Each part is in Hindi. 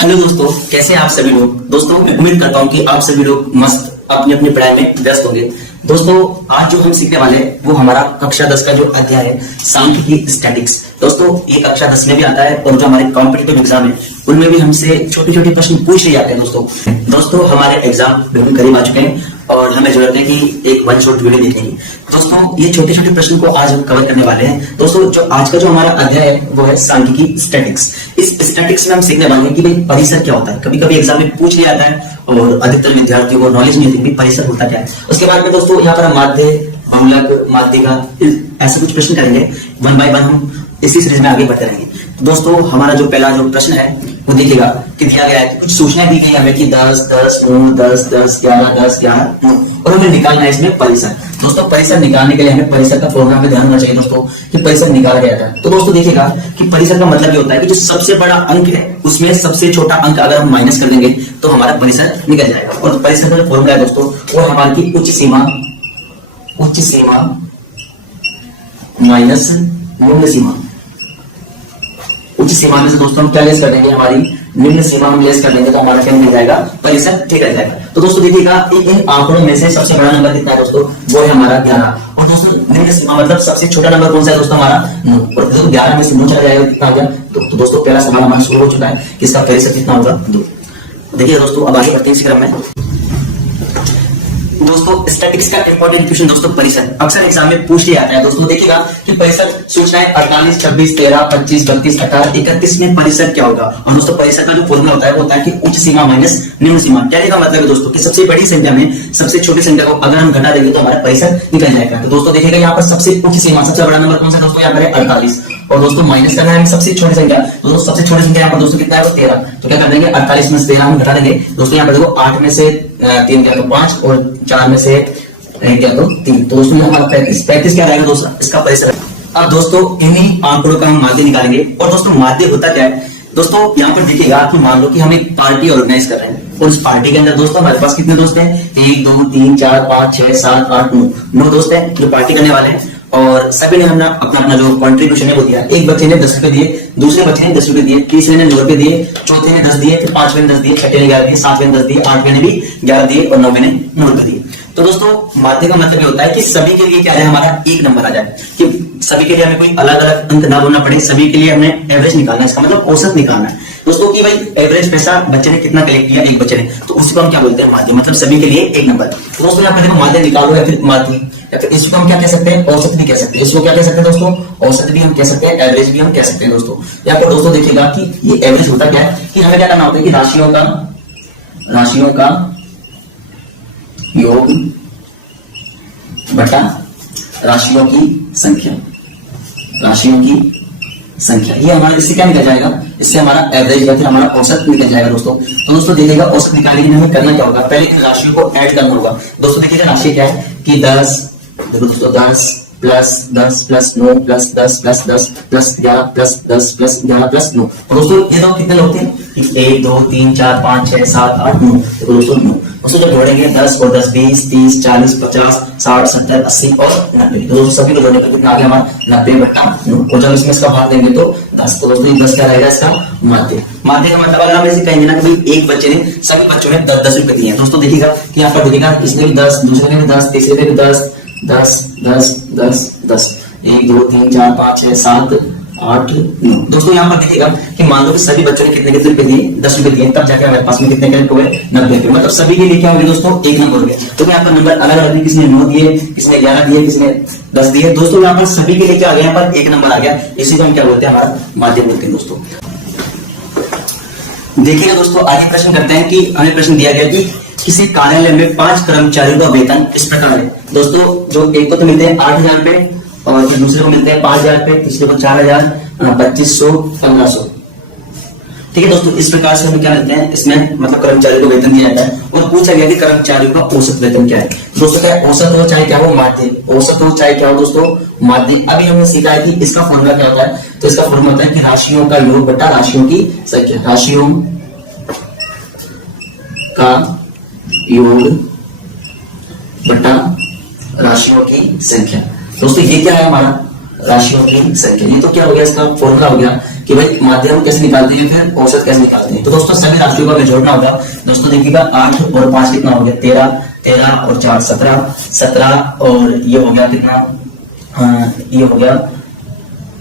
हेलो दोस्तों, कैसे हैं आप सभी लोग। दोस्तों मैं उम्मीद करता हूं कि आप सभी लोग मस्त अपनी अपनी पढ़ाई में व्यस्त होंगे। दोस्तों आज जो हम सीखने वाले हैं वो हमारा कक्षा 10 का जो अध्याय है सांख्यिकी स्टैटिक्स। दोस्तों ये कक्षा 10 में भी आता है और जो हमारे कॉम्पिटिटिव एग्जाम है उनमें भी हमसे छोटे छोटे प्रश्न पूछ लिए जाते हैं। दोस्तों हमारे एग्जाम बिल्कुल करीब आ चुके हैं और हमें जरूरत है कि एक वन शॉट वीडियो देखेंगे। दोस्तों ये छोटे छोटे प्रश्न को आज हम कवर करने वाले हैं। दोस्तों जो आज का जो हमारा अध्याय है वो है सांख्यिकी स्टैटिक्स। इस स्टैटिक्स में हम सीखने वाले हैं कि भाई परिसर क्या होता है। कभी कभी एग्जाम में पूछ लिया जाता है और अधिकतर विद्यार्थियों को नॉलेज नहीं होती परिसर होता क्या है। उसके बाद में दोस्तों यहाँ पर हम माध्य, बहुलक, माध्यिका ऐसे कुछ प्रश्न करेंगे। वन बाय वन हम इसी सीरीज में आगे बढ़ते रहेंगे। दोस्तों हमारा जो पहला जो प्रश्न है वो देखिएगा कि दिया गया है कि कुछ सूचनाएं दी गई हमें कि 10, 10, 9, 10, 10, 11, 10, 11, 9 और हमें निकालना है इसमें परिसर। दोस्तों परिसर निकालने के लिए हमें परिसर का फॉर्मूला में ध्यान होना चाहिए दोस्तों कि परिसर निकाला गया था। तो दोस्तों देखिएगा कि परिसर का मतलब ये होता है कि जो सबसे बड़ा अंक है उसमें सबसे छोटा अंक अगर हम माइनस कर देंगे तो हमारा परिसर निकल जाएगा। और परिसर का जो फॉर्मूला है दोस्तों वो हमारी उच्च सीमा माइनस निम्न सीमा। उच्च सीमा में से दोस्तों हम क्या लेस कर देंगे, हमारी निम्न सीमा हम लेस कर देंगे तो हमारा क्या मिल जाएगा, परिसर ठीक रह जाएगा। तो दोस्तों देखिएगा इन आंकड़ों में से सबसे बड़ा नंबर कितना है दोस्तों, वो है हमारा 11। और दोस्तों निम्न सीमा मतलब सबसे छोटा नंबर कौन सा है दोस्तों, हमारा 9। और दोस्तों 11 में से 9 चला जाएगा कितना हो गया। तो दोस्तों पहला सवाल हमारा शुरू हो चुका है कि इसका परिसर कितना होगा, 2। देखिए दोस्तों अब आगे बढ़ते हैं इस क्रम में। दोस्तों स्टैटिक्स का इंपॉर्टेंट क्वेश्चन दोस्तों परिसर अक्सर एग्जाम में पूछ लिया जाता है। दोस्तों देखिएगा कि परिसर सूचनाएं 48, 26, 13, 25, 32, 18, 31 में परिसर क्या होगा। और दोस्तों परिसर का जो फॉर्मूला होता है वो होता है कि उच्च सीमा माइनस निम्न सीमा। कहने का मतलब है दोस्तों कि सबसे बड़ी संख्या में सबसे छोटी संख्या को अगर हम घटा देंगे तो हमारा परिसर निकल जाएगा। तो दोस्तों देखिएगा यहाँ पर सबसे उच्च सीमा सबसे बड़ा नंबर कौन सा दोस्तों, यहाँ पर है 48। और दोस्तों माइनस करना है सबसे छोटी संख्या। तो दोस्तों सबसे छोटी संख्या यहाँ पर दोस्तों कितना है, वो 13। तो क्या कर देंगे 48 में से 13 हम घटा देंगे। दोस्तों यहाँ पर देखो 8 में से 3 क्या तो 5 और 4 में से 1 क्या तो 3। तो दोस्तों हमारा 35 क्या रहेगा दोस्तों, इसका परिसर। अब दोस्तों इन्हीं आंकड़ों का हम माध्य निकालेंगे। और दोस्तों माध्य होता क्या है दोस्तों, यहाँ पर देखिएगा कि मान लो कि हम एक पार्टी ऑर्गेनाइज कर रहे हैं और उस पार्टी के अंदर दोस्तों हमारे पास कितने दोस्त हैं, 1, 2, 3, 4, 5, 6, 7, 8, 9 दोस्त हैं जो पार्टी करने वाले हैं। और सभी ने हमने अपना अपना जो कंट्रीब्यूशन है वो दिया। एक बच्चे ने 10 रुपए दिए, दूसरे बच्चे ने 10 रुपए दिए, तीसरे ने 9 रुपए दिए, चौथे ने 10 दिए, फिर 5वें ने 10 दिए, छठे ने 11 दिए, 7वें ने 10 दिए, 8वें ने भी 11 दिए और 9वें ने 9 रुपए दिए। तो दोस्तों माध्य का मतलब ये होता है कि सभी के लिए क्या है, हमारा एक नंबर आ जाए, कि सभी के लिए हमें कोई अलग अलग अंक ना बोलना पड़े, सभी के लिए हमें एवरेज निकालना है। इसका मतलब औसत निकालना है दोस्तों कि भाई एवरेज पैसा बच्चे ने कितना कलेक्ट किया एक बच्चे ने, तो उसको हम क्या बोलते हैं, माध्य। मतलब सभी के लिए एक नंबर। तो दोस्तों यहाँ पर देखो माध्य निकालो या फिर माध्य या फिर इसको हम क्या कह सकते हैं, औसत भी कह सकते हैं। इसको क्या कह सकते हैं दोस्तों, औसत भी हम कह सकते हैं, एवरेज भी हम कह सकते हैं दोस्तों। यहाँ पर दोस्तों देखिएगा कि ये एवरेज होता क्या है कि हमें क्या करना होता है कि राशियों का योग बटा राशियों की संख्या ये हमारा इससे क्या निकल जाएगा, इससे हमारा एवरेज या फिर हमारा औसत निकल जाएगा दोस्तों। तो दोस्तों देखिएगा औसत निकालने के लिए हमें करना क्या होगा, पहले इन राशियों को ऐड करना होगा। दोस्तों देखिएगा राशि क्या है कि 10, देखो दोस्तों 10 plus 10 plus 9 plus 10 plus 10 plus 11 plus 10 plus 11 plus 9। और दोस्तों ये तो कितने लोग थे, 1, 2, 3, 4, 5, 6, 7, 8, 9। तो दोस्तों 9 दोस्तों जब जोड़ेंगे 10 और 10 20, 30, 40, 50, 60, 70, 80 और 90। तो दोस्तों सभी को जोड़ने पर कितना आ गया हमारा 90 बटा 9। और जब इसमें इसका भाग देंगे तो 10। तो दोस्तों 10 क्या रहेगा इसका माध्य। माध्य का मतलब अगर हम ऐसे कहेंगे ना कि एक बच्चे ने सभी बच्चों ने 10 रुपए दिए हैं। दोस्तों देखिएगा कि यहाँ पर देखिएगा इसने भी 10, दूसरे ने भी 10, तीसरे ने भी 10, 10, 10, 10, 10, 1, 2, 3, 4, 5, 6, 7, 8, 9। दोस्तों यहाँ पर देखिएगा कि मान लो कि सभी बच्चों ने कितने रुपए दिए, 10 रुपए दिए, तब जाके हमारे पास में कितने करेक्ट हुए, 90 रुपए। मतलब सभी के लिए क्या हो गया दोस्तों, एक नंबर हो गया। तो यहाँ पर नंबर अलग अलग, किसने 9 दिए, किसने 11 दिए, किसने 10 दिए। दोस्तों यहाँ पर सभी के लिए क्या आ गया, यहाँ पर एक नंबर आ गया। इसी को हम क्या बोलते हैं, हमारा माध्य बोलते हैं दोस्तों। देखिएगा दोस्तों आगे प्रश्न करते हैं कि हमें प्रश्न दिया गया कि किसी कार्यालय में 5 कर्मचारियों का वेतन इस प्रकार है। दोस्तों जो एक को तो मिलते हैं 8,000 रुपए और फिर दूसरे को मिलते हैं 5,000 रुपए, तीसरे को 4,000, 2,500, 1,500। ठीक है दोस्तों, इस प्रकार से हम क्या करते हैं, इसमें मतलब कर्मचारियों को वेतन दिया जाता है। और पूछा गया कि कर्मचारियों का औसत वेतन क्या है। दोस्तों क्या औसत हो चाहे क्या हो माध्य, औसत हो चाहे क्या हो दोस्तों माध्य। अभी हमने सीखा है कि इसका फॉर्मूला क्या होता है। तो इसका फॉर्मूला होता है कि राशियों का योग बटा राशियों की संख्या। राशियों का योग बटा राशियों की संख्या। दोस्तों ये क्या है हमारा, राशियों की संख्या। ये तो क्या हो गया, इसका फॉर्मूला हो गया कि भाई माध्यम कैसे निकालते हैं, फिर औसत कैसे निकालते हैं। तो दोस्तों सभी राशियों का हमें जोड़ना होगा। दोस्तों देखिएगा 8 और 5 कितना हो गया, 13, 13 और 4 17, 17 और ये हो गया कितना, ये हो गया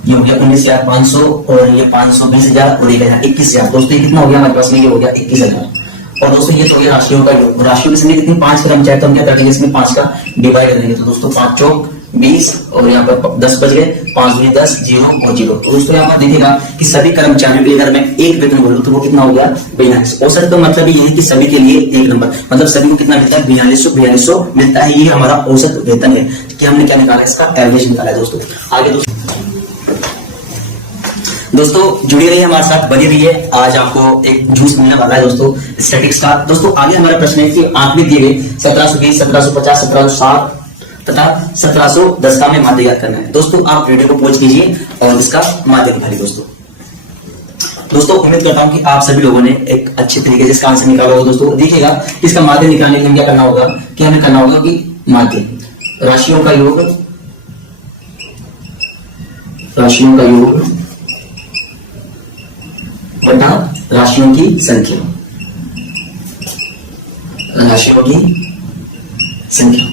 19,500 और ये 500, 20,000 और 1,000, 21,000। दोस्तों ये कितना हो गया हमारे पास में, ये हो गया 21,000। और दोस्तों ये तो हो गया राशियों का योग। राशियों की संख्या कितनी, 5 क्रम चाहे तो हम क्या करेंगे, इसमें 5 का डिवाइड करेंगे। तो दोस्तों 5 चौक 20 और यहाँ पर 10 बच गए, 5 दूनी 10, 0 और 0। तो दोस्तों यहाँ पर देखिएगा कि सभी कर्मचारियों के लिए अगर मैं एक वेतन बोलूं तो वो कितना हो गया, 42। औसत का मतलब ये है कि सभी के लिए एक नंबर, मतलब सभी को कितना मिलता है, 4200 मिलता है। ये हमारा औसत वेतन है कि हमने क्या निकाला, इसका एवरेज निकाला है। दोस्तों आगे दोस्तों जुड़ी रहिए हमारे साथ, बनी रहिए। आज आपको एक जूस मिलने वाला है दोस्तों स्टैटिक्स का। दोस्तों आगे हमारा प्रश्न है कि आंकड़े दिए गए 1720, 1750, 1760 तथा 1710 का हमें माध्य याद करना है। दोस्तों आप वीडियो को पॉज कीजिए और इसका माध्य निकालिए। दोस्तों उम्मीद करता हूं कि आप सभी लोगों ने एक अच्छे तरीके से इसका आंसर निकाला होगा। दोस्तों देखिएगा इसका माध्य निकालने के लिए क्या करना होगा, कि हमें करना होगा कि माध्य राशियों का योग, राशियों का योग बटा राशियों की संख्या, राशियों की संख्या।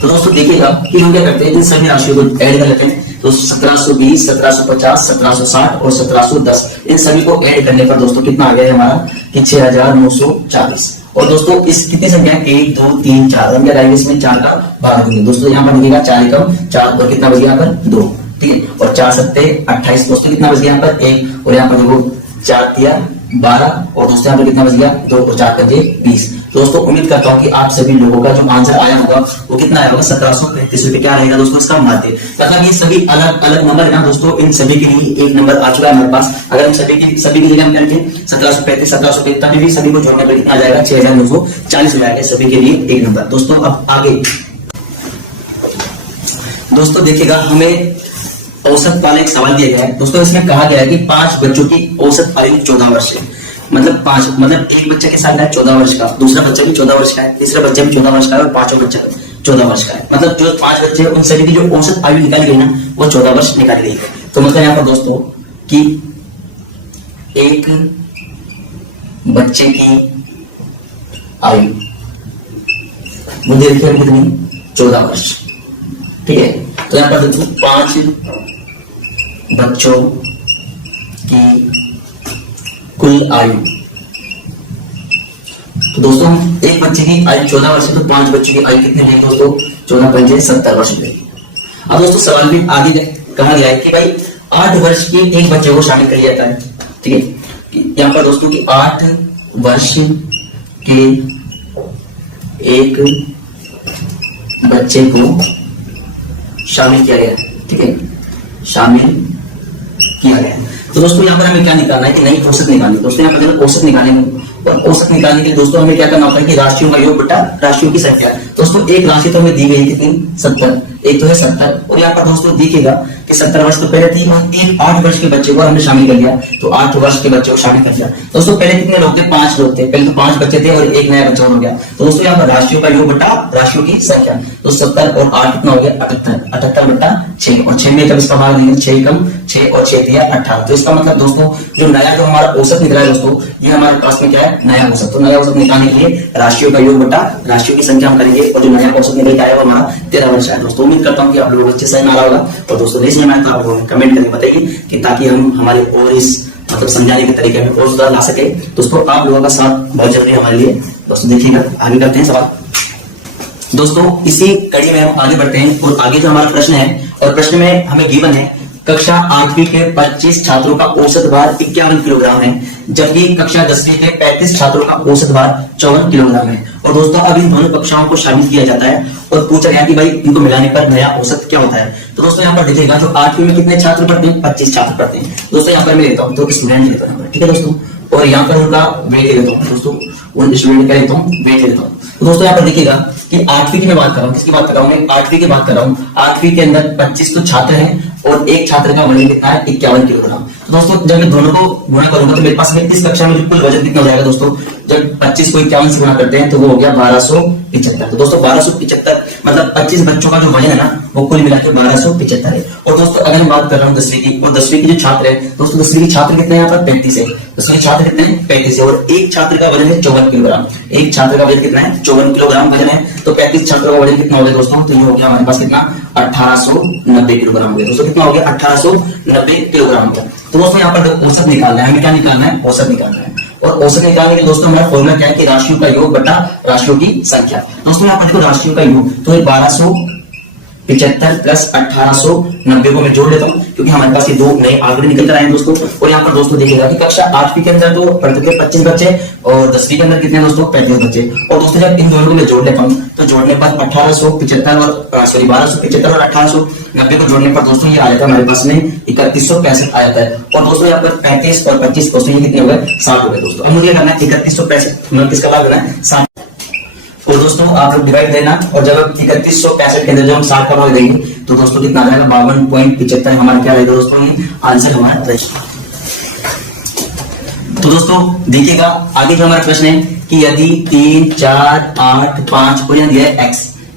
तो दोस्तों देखिएगा कि हम क्या करते हैं, इन सभी राशियों को ऐड कर लेते हैं। तो 1720, 1750, 1760 और 1710 इन सभी को ऐड करने पर दोस्तों कितना आ गया है हमारा, कि 6,940। और दोस्तों इस कितनी संख्या है, 1 2 3 4, हम क्या करेंगे, इसमें 4 का भाग देंगे। दोस्तों यहाँ पर देखिएगा 4 एकम 4 और कितना बच गया यहाँ पर 2, ठीक है। और 4 सत्ते 28, दोस्तों कितना बच गया यहाँ पर 1, और यहाँ पर देखो 4 तिया 12, और दोस्तों यहाँ पर कितना बच गया 2 और 4 पंजे 20। दोस्तों उम्मीद करता हूँ कि आप सभी लोगों का जो आंसर आया होगा वो कितना आया होगा, 1735 रुपए। क्या रहेगा दोस्तों इसका माध्य, मतलब ये सभी अलग अलग नंबर है ना दोस्तों, इन सभी के लिए एक नंबर आ चुका है हमारे पास। अगर हम सभी की जगह हम करेंगे 1735, 1745 भी सभी को जोड़ने पर कितना आ जाएगा, 6,940 हो जाएगा सभी के लिए एक नंबर। दोस्तों अब आगे दोस्तों देखिएगा हमें औसत वाला एक सवाल दिया गया है। दोस्तों इसमें कहा गया है कि 5 बच्चों की औसत आयु 14 वर्ष है। मतलब 5 मतलब एक बच्चे के साथ है 14 वर्ष का, दूसरा बच्चा भी 14 वर्ष का है, तीसरा बच्चा भी 14 वर्ष का है और पांचों बच्चा 14 वर्ष का है। मतलब जो 5 बच्चे हैं उन सभी की जो औसत आयु निकाली गई ना, वो 14 वर्ष निकाली गई है। तो मतलब यहाँ पर दोस्तों कि एक बच्चे की आयु वो देखिए कितनी, 14 वर्ष, ठीक है। तो यहाँ पर दोस्तों 5 बच्चों की कुल आयु, तो दोस्तों एक बच्चे की आयु 14 वर्ष है, तो 5 बच्चों की आयु कितनी है दोस्तों, 14 पंजे 70 वर्ष है। अब दोस्तों सवाल भी आगे कहा गया है कि भाई 8 वर्ष के एक बच्चे को शामिल कर लिया जाता है, ठीक है। यहाँ पर दोस्तों की 8 वर्ष के एक बच्चे को शामिल किया गया, ठीक है, शामिल किया गया। तो दोस्तों यहाँ पर हमें क्या निकालना है कि नई औसत निकालनी है। दोस्तों यहाँ पर औसत निकालने में, और औसत निकालने के लिए दोस्तों हमें क्या करना होता है कि राशियों का योग बटा राशियों की संख्या। दोस्तों एक राशि तो हमें दी गई कितनी, 70, एक तो है 70, और यहाँ पर दोस्तों देखिएगा कि 70 वर्ष तो पहले थी, और एक 8 वर्ष के बच्चे को हमने शामिल कर लिया, तो 8 वर्ष के बच्चे को शामिल कर लिया। दोस्तों पहले कितने लोग थे, 5 लोग थे, पहले तो 5 बच्चे थे और एक नया बच्चा हो गया। तो दोस्तों यहाँ पर राशियों का योग बटा राशियों की संख्या, तो 70 और 8 कितना हो गया, 78, 78 बटा 6, और 6 में कब इसका भाग देंगे, 6 कम 6 और 6 दिया 18। तो इसका मतलब दोस्तों जो नया जो हमारा औसत निकला है दोस्तों, ये हमारे पास में क्या है, नया औसत। तो नया औसत निकालने के लिए राशियों का योग बटा राशियों की संख्या हम करेंगे, और जो नया औसत निकल आया वो हमारा 13 वर्ष है। दोस्तों उम्मीद करता हूँ कि आप लोगों को अच्छे से आ रहा होगा, और दोस्तों नहीं समझ में आया तो आप लोग कमेंट करके बताइए, कि ताकि हम हमारे और इस मतलब समझाने के तरीके में और सुधार ला सके। दोस्तों आप लोगों का साथ बहुत जरूरी है हमारे लिए। दोस्तों देखिएगा आगे करते हैं सवाल। दोस्तों इसी कड़ी में हम आगे बढ़ते हैं, और आगे जो हमारा प्रश्न है, और प्रश्न में हमें गिवन है कक्षा 8वीं के 25 छात्रों का औसत भार 51 किलोग्राम है, जबकि कक्षा 10वीं के 35 छात्रों का औसत भार 54 किलोग्राम है। और दोस्तों अब इन दोनों कक्षाओं को शामिल किया जाता है, और पूछा गया कि भाई इनको मिलाने पर नया औसत क्या होता है। तो दोस्तों यहाँ पर देखिएगा जो 8वीं में कितने छात्र पढ़ते हैं, 25 छात्र पढ़ते हैं। दोस्तों यहाँ पर मैं लेता हूँ तो स्टूडेंट लेता हूँ, ठीक है दोस्तों, और यहाँ पर उनका वेट ले लेता हूँ दोस्तों, उन स्टूडेंट का लेता हूँ वेट लेता हूँ। तो दोस्तों यहाँ पर देखिएगा कि 8वीं की मैं बात कर रहा हूँ, किसकी बात कर रहा हूँ मैं, 8वीं की बात कर रहा हूँ। 8वीं के अंदर 25 तो छात्र हैं, और एक छात्र का वजन कितना है, 51 किलोग्राम। दोस्तों जब मैं दोनों को गुणा करूंगा तो मेरे पास में इस कक्षा में जो कुल वजन कितना हो जाएगा दोस्तों, जब 25 को 51 से गुणा करते हैं तो वो हो गया 1275। तो दोस्तों 1275 मतलब 25 बच्चों का जो वजन है ना वो कुल मिला के 1275 है। और दोस्तों अगर मैं बात कर रहा हूँ 10वीं की, और 10वीं की जो छात्र है दोस्तों, 10वीं की छात्र कितने हैं यहाँ पर 35 है। 10वीं छात्र कितने हैं 35 है, और एक छात्र का वजन है 54 किलोग्राम। एक छात्र का वजन कितना है 54 किलोग्राम वजन है। तो 35 छात्रों का वजन कितना हो गया दोस्तों, तो ये हो गया हमारे पास कितना 1890 किलोग्राम हो गया। दोस्तों कितना हो गया 1890 किलोग्राम का। तो दोस्तों यहाँ पर औसत निकालना है, हमें क्या निकालना है औसत निकालना है। और औसत निकालने के लिए दोस्तों हमारा फॉर्मूला क्या है कि राशियों का योग बटा राशियों की संख्या। दोस्तों यहाँ पर देखो राशियों का योग, तो 1275 प्लस 1890 को मैं जोड़ लेता हूँ क्योंकि हमारे पास ये दो नए आंकड़े निकल कर आए हैं दोस्तों। और यहाँ पर दोस्तों देखिएगा कि कक्षा 8वीं के अंदर तो पढ़ते थे 25 बच्चे और 10वीं के अंदर कितने दोस्तों 35 बच्चे। और दोस्तों जब इन दोनों को मैं जोड़ लेता हूँ तो जोड़ने पर 1875 और सॉरी 1275 और 1890 को जोड़ने पर दोस्तों ये आ जाता है हमारे पास में 3165 आ जाता है। और दोस्तों यहाँ पर 35 और 25 दोस्तों ये कितने हो गए 60 हो गए दोस्तों। अब मुझे करना है 3165 किसका भाग देना है 60। और दोस्तों आप लोग डिवाइड देना, और जब 3165 के अंदर जब हम 60 का भाग देंगे तो दोस्तों कितना आ जाएगा 52.75 हमारा क्या रहेगा दोस्तों, ये आंसर हमारा रहेगा। तो दोस्तों देखिएगा आगे जो हमारा प्रश्न है कि यदि 3, 4, 8, 5 और यहाँ दिया है x,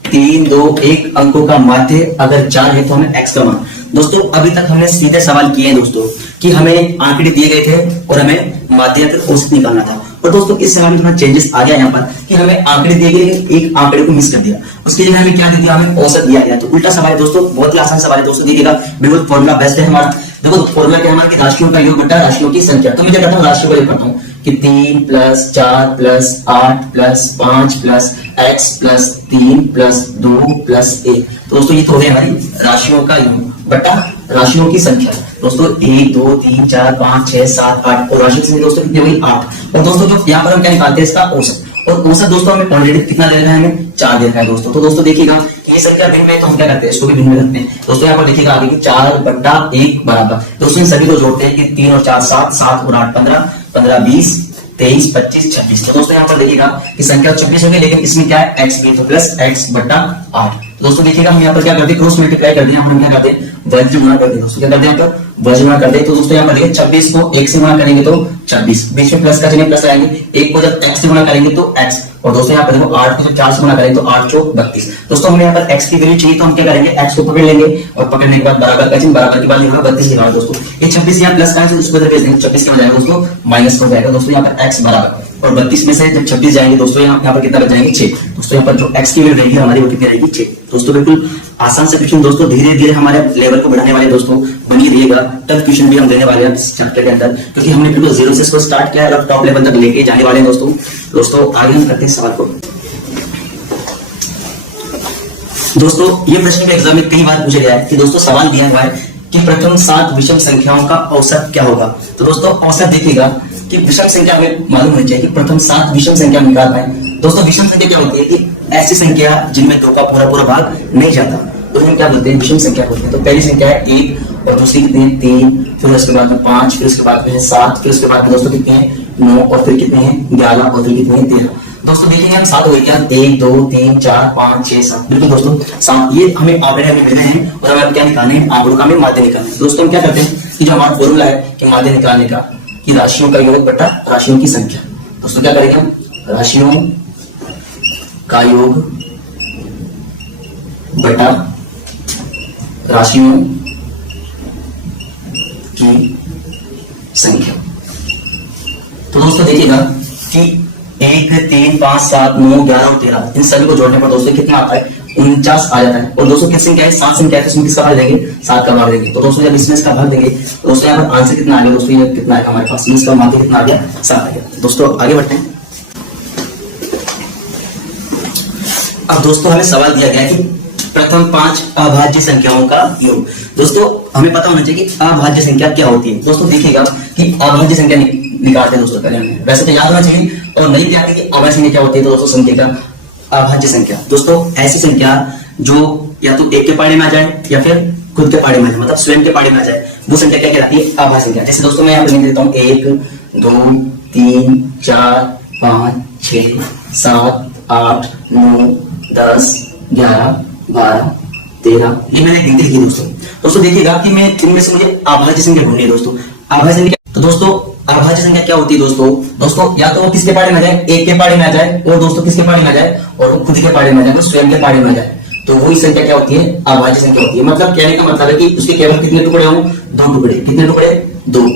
3, 2, 1 अंकों का माध्य अगर 4 है तो हमें x का मान। दोस्तों अभी तक हमने सीधे सवाल किए हैं दोस्तों कि हमें आंकड़े दिए गए थे और हमें माध्य का औसत निकालना था। और दोस्तों इस सवाल में थोड़ा चेंजेस आ गया यहाँ पर कि हमें आंकड़े दिए गए लेकिन एक आंकड़े को मिस कर दिया, उसके लिए हमें क्या दिया हमें औसत दिया गया। तो उल्टा सवाल है दोस्तों, बहुत ही आसान सवाल है दोस्तों। देखिएगा बिल्कुल फॉर्मूला बेस्ट है हमारा। देखो फॉर्मूला क्या है हमारा कि राशियों का योग बटा राशियों की संख्या। तो मैं क्या करता हूँ राशियों को लिखता हूँ कि 3 plus 4 plus 8 plus 5 plus x plus 3 plus 2 plus 1। तो दोस्तों ये तो हो गया हमारी राशियों का योग बटा राशियों की संख्या। दोस्तों 1 2 3 4 5 6 7 8 और राशि की संख्या दोस्तों कितनी हुई 8। और दोस्तों जो यहाँ पर हम क्या निकालते हैं इसका औसत, और औसत दोस्तों हमें ऑलरेडी कितना दे रखा है हमें 4 दे रखा है दोस्तों। तो दोस्तों देखिएगा ये संख्या भिन्न में तो हम क्या करते हैं इसको भी भिन्न में रखते हैं दोस्तों। यहाँ पर देखिएगा आगे की 4 बटा 1 बराबर दोस्तों इन सभी को जोड़ते हैं कि 3 और 4 7, 7 और 8 15, 15 20 23 25 26। तो दोस्तों यहाँ पर देखिएगा कि संख्या 26 होगी लेकिन इसमें क्या है x भी, तो प्लस x बटा 8। दोस्तों देखिएगा हम यहाँ पर क्या करते हैं क्रॉस मल्टीप्लाई कर दिया, हम क्या करते हैं वज्र गुणा करते हैं दोस्तों। क्या करते हैं यहाँ पर वज्र गुणा करते हैं। तो दोस्तों यहाँ पर देखिए 26 को 1 से गुणा करेंगे तो 26, बीच में प्लस का चिन्ह प्लस आएंगे, 1 को जब x से गुणा करेंगे तो x, और दोस्तों यहाँ पर देखो 8 को जब 4 से गुणा करेंगे तो 8 चौक 32। दोस्तों हमें यहाँ पर x की वैल्यू चाहिए तो हम क्या करेंगे x को पकड़ लेंगे और पकड़ने के बाद बराबर का चिन्ह, बराबर के बाद लिखा 32 लिखा दोस्तों। ये 26 यहाँ प्लस का है उसको इधर भेज देंगे, 26 के हो जाएगा दोस्तों माइनस हो जाएगा दोस्तों। यहाँ पर x बराबर और 32 में से जब 26 जाएंगे दोस्तों यहाँ पर कितना बच जाएंगे 6। दोस्तों यहाँ पर जो x की वैल्यू रहेगी हमारी वो कितनी रहेगी 6। दोस्तों बिल्कुल आसान से क्वेश्चन दोस्तों, धीरे धीरे हमारे लेवल को बढ़ाने वाले दोस्तों बनी रहिएगा। टफ क्वेश्चन भी हम देने वाले हैं इस चैप्टर के अंदर क्योंकि हमने बिल्कुल जीरो से इसको स्टार्ट किया है और टॉप लेवल तक लेके जाने वाले हैं दोस्तों। दोस्तों आगे हम करते हैं सवाल को। दोस्तों ये प्रश्न एग्जाम में कई बार पूछा गया है कि दोस्तों सवाल दिया हुआ है कि प्रथम 7 विषम संख्याओं का औसत क्या होगा। तो दोस्तों औसत देखिएगा कि विषम संख्या हमें मालूम होनी चाहिए कि प्रथम 7 विषम संख्या निकाल पाए। दोस्तों विषम संख्या क्या होती है कि ऐसी संख्या जिनमें 2 का पूरा भाग नहीं जाता तो हम क्या बोलते हैं विषम संख्या बोलते हैं। तो पहली संख्या है 1 और दूसरी कितनी है 3, फिर उसके बाद में 5, फिर उसके बाद में 7, फिर उसके बाद में दोस्तों कितने हैं 9 और फिर कितने हैं 11 और फिर कितने हैं 13। दोस्तों देखेंगे हम 7 हो गए क्या 1 2 3 4 5 6 7 बिल्कुल दोस्तों 7। ये हमें आंकड़े हमें मिलने हैं और हमें क्या निकालने हैं आंकड़ों का हमें माध्य निकालना है। दोस्तों हम क्या करते हैं कि जो हमारा फॉर्मूला है कि माध्य निकालने का कि राशियों का योग बटा राशियों की संख्या। दोस्तों क्या करेंगे हम राशियों का योग बटा राशियों की संख्या। तो दोस्तों देखिएगा कि 1 3 5 7 9 11 और 13 इन सभी को जोड़ने पर दोस्तों कितना आता है 49 आ जाता है। और दोस्तों किस संख्या है 7 संख्या है तो इसमें किसका भाग देंगे 7 का भाग देंगे। तो दोस्तों जब इसमें इसका भाग देंगे तो दोस्तों यहाँ पर आंसर कितना आ गया दोस्तों ये कितना है हमारे पास इसका माध्य कितना आ गया 7 आ गया। दोस्तों आगे बढ़ते हैं। अब दोस्तों हमें सवाल दिया गया कि प्रथम 5 अभाज्य संख्याओं का योग। दोस्तों हमें पता होना चाहिए कि अभाज्य संख्या क्या होती है। दोस्तों देखिएगा कि अभाज्य संख्या निकालते हैं दोस्तों पहले हमें वैसे तो याद होना चाहिए और नहीं याद है कि अभाज्य संख्या क्या होती है। तो दोस्तों संख्या का अभाज्य संख्या दोस्तों ऐसी संख्या जो या तो एक के पाड़े में आ जाए या फिर खुद के पाड़े में आ जाए, मतलब स्वयं के पाड़े में आ जाए, वो संख्या क्या कहलाती है अभाज्य संख्या। जैसे दोस्तों मैं यहाँ पर लिख देता हूँ 1 2 3 4 5 6 7 8 9 10 11 12 13 ये मैंने गिनती लिखी दोस्तों। दोस्तों देखिएगा कि मैं इनमें से मुझे अभाज्य संख्या ढूंढनी है दोस्तों। अभाज्य संख्या। तो दोस्तों अभाज्य संख्या क्या होती है दोस्तों या तो वो किसके पारे में आ जाए, एक के पारे में आ जाए, और दोस्तों किसके पारे में आ जाए, और वो खुद के पारे में आ जाए, स्वयं के पारे में आ जाए, तो वही संख्या क्या होती है, अभाज्य संख्या होती है। मतलब कहने का मतलब है कि उसके केवल कितने टुकड़े हों, 2 टुकड़े। कितने टुकड़े, 2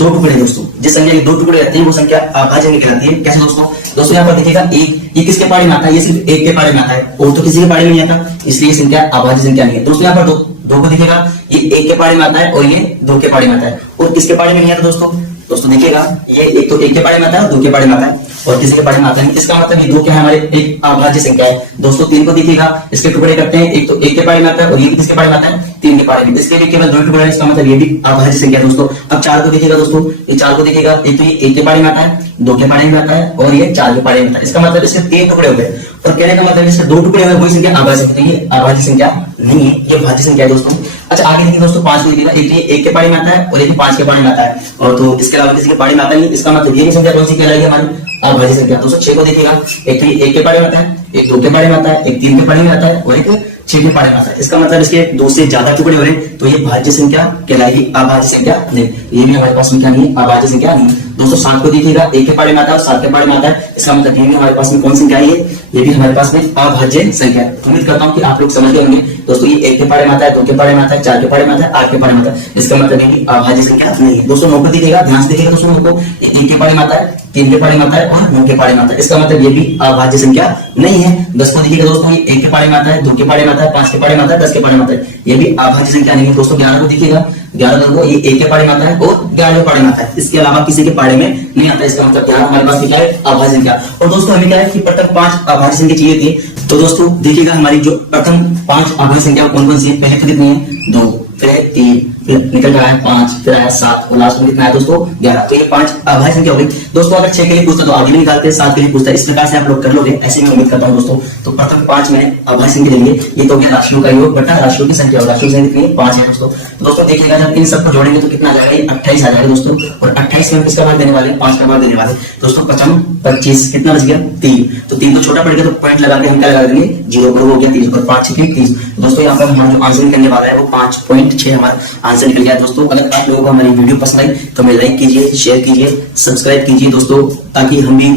टुकड़े दोस्तों। जिस संख्या के 2 टुकड़े रहते हैं वो संख्या अभाज्य संख्या कहलाती है। कैसे दोस्तों यहाँ पर देखिएगा, एक ये किसके पारे में आता है, ये सिर्फ एक के पारे में आता है, और तो किसी के पारे में नहीं आता, इसलिए संख्या अभाज्य संख्या नहीं है। दोस्तों यहाँ पर दो को देखिएगा, ये एक के पारे में आता है और ये 2 के पारे में आता है, और किसके पारे में नहीं आता दोस्तों देखिएगा, ये एक तो 1 के पारे में आता है, 2 के पारे में आता है, और किसी के पारे में आता है। इसका मतलब ये 2 क्या है, हमारे एक अभाज्य संख्या है। दोस्तों 3 को देखिएगा, इसके टुकड़े करते हैं, एक तो 1 के पारे में आता है और ये किसके पारे में आता है, 3 के पारे में, इसके लिए केवल 2 टुकड़े हैं, इसका मतलब ये भी अभाज्य संख्या है दोस्तों। अब 4 को देखिएगा दोस्तों, ये 4 को देखिएगा, एक तो ये 1 के पारे में आता है, 2 के पारे में आता है, और ये 4 के पारे में आता है। इसका मतलब इसके 3 टुकड़े हो गए, और कहने का मतलब इसके 2 टुकड़े हुए, वही संख्या अभाज्य संख्या। ये अभाज्य संख्या नहीं है, ये भाज्य संख्या है दोस्तों। अच्छा आगे देखिए दोस्तों, 5 को देखिएगा, एक 1 के पारे में आता है और एक 5 के पारे में आता है, और तो इसके अलावा किसी के पारे में आता नहीं। इसका मतलब ये संख्या कौन सी कहलाएगी, हमारी अभाज्य संख्या। दोस्तों 6 को देखिएगा, एक तो 1 के पारे में आता है, एक 2 के पारे में आता है, एक 3 के पारे में आता है, और एक 6 के पारे में आता है। इसका मतलब इसके 2 से ज्यादा टुकड़े हो रहे, तो ये भाज्य संख्या कहलाएगी, अभाज्य संख्या नहीं। ये भी हमारे पास संख्या नहीं है, अभाज्य संख्या नहीं। दोस्तों 7 को देखिएगा, 1 के पारे में आता है और 7 के पारे में आता है, इसका मतलब ये भी हमारे पास में कौन संख्या है, ये भी हमारे पास में अभाज्य संख्या है। उम्मीद करता हूँ कि आप लोग समझ गए होंगे दोस्तों। ये 1 के पारे में आता है, 2 के पारे में आता है, 4 के पारे में आता है, 8 के पारे में आता है, इसका मतलब ये भी अभाज्य संख्या नहीं है। दोस्तों 9 को देखिएगा, ध्यान से देखिएगा दोस्तों, 9 को 1 के पारे में आता है, 3 के पारे में आता है, और 9 के पारे में आता है, इसका मतलब ये भी अभाज्य संख्या नहीं है। 10 को देखिएगा दोस्तों, ये 1 के पारे में आता है, 2 के पारे में आता है, 5 के पारे में आता है, 10 के पारे में आता है, ये भी अभाज्य संख्या नहीं है। दोस्तों 11 को देखिएगा, 11 को ये 1 के पारे में आता है और 11 के पारे में आता है, इसके अलावा किसी के पारे में नहीं आता है, इसका मतलब 11 हमारे पास क्या है, अभाज्य संख्या। और दोस्तों हमें क्या है कि प्रथम 5 अभाज्य संख्या चाहिए थी। तो दोस्तों देखिएगा, हमारी जो प्रथम 5 अभाज्य संख्या कौन कौन सी है, पहले तो कितनी है, 2, फिर 3, फिर निकल रहा है 5, फिर आया 7, और लास्ट में कितना है दोस्तों, 11। तो ये 5 अभाज्य संख्या हो गई दोस्तों। अगर 6 के लिए पूछता तो आगे भी निकालते हैं, 7 के लिए पूछता है, इस प्रकार से आप लोग कर लोगे, ऐसे मैं उम्मीद करता हूँ दोस्तों। तो प्रथम 5 में अभाज्य संख्या लेंगे, ये तो हो गया राशियों का योग बटा राशियों की संख्या, और राशियों की संख्या कितनी, 5 है दोस्तों। तो दोस्तों देखिएगा, जब इन सबको जोड़ेंगे तो कितना आ जाएगा, ये 28 आ जाएगा दोस्तों। और 28 में किसका मान देने वाले, 5 का मान देने वाले दोस्तों। 55 25 कितना बच गया, 3। तो 3 तो छोटा पड़ गया, तो पॉइंट लगा के हम क्या लगा देंगे, 0 पर हो गया 30, और 5 6 30। दोस्तों यहाँ पर हमारा जो आंसर निकलने वाला है वो 5.6 हमारा आंसर निकल गया दोस्तों। अगर आप लोगों को हमारी वीडियो पसंद आई तो हमें लाइक कीजिए, शेयर कीजिए, सब्सक्राइब कीजिए दोस्तों, ताकि हम भी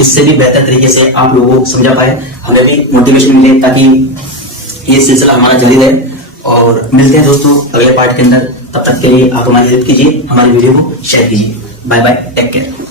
इससे भी बेहतर तरीके से आप लोगों को समझा पाए, हमें भी मोटिवेशन मिले, ताकि ये सिलसिला हमारा जारी रहे। और मिलते हैं दोस्तों अगले पार्ट के अंदर, तब तक के लिए आप हमारी हेल्प कीजिए, हमारी वीडियो को शेयर कीजिए। Bye bye, take care.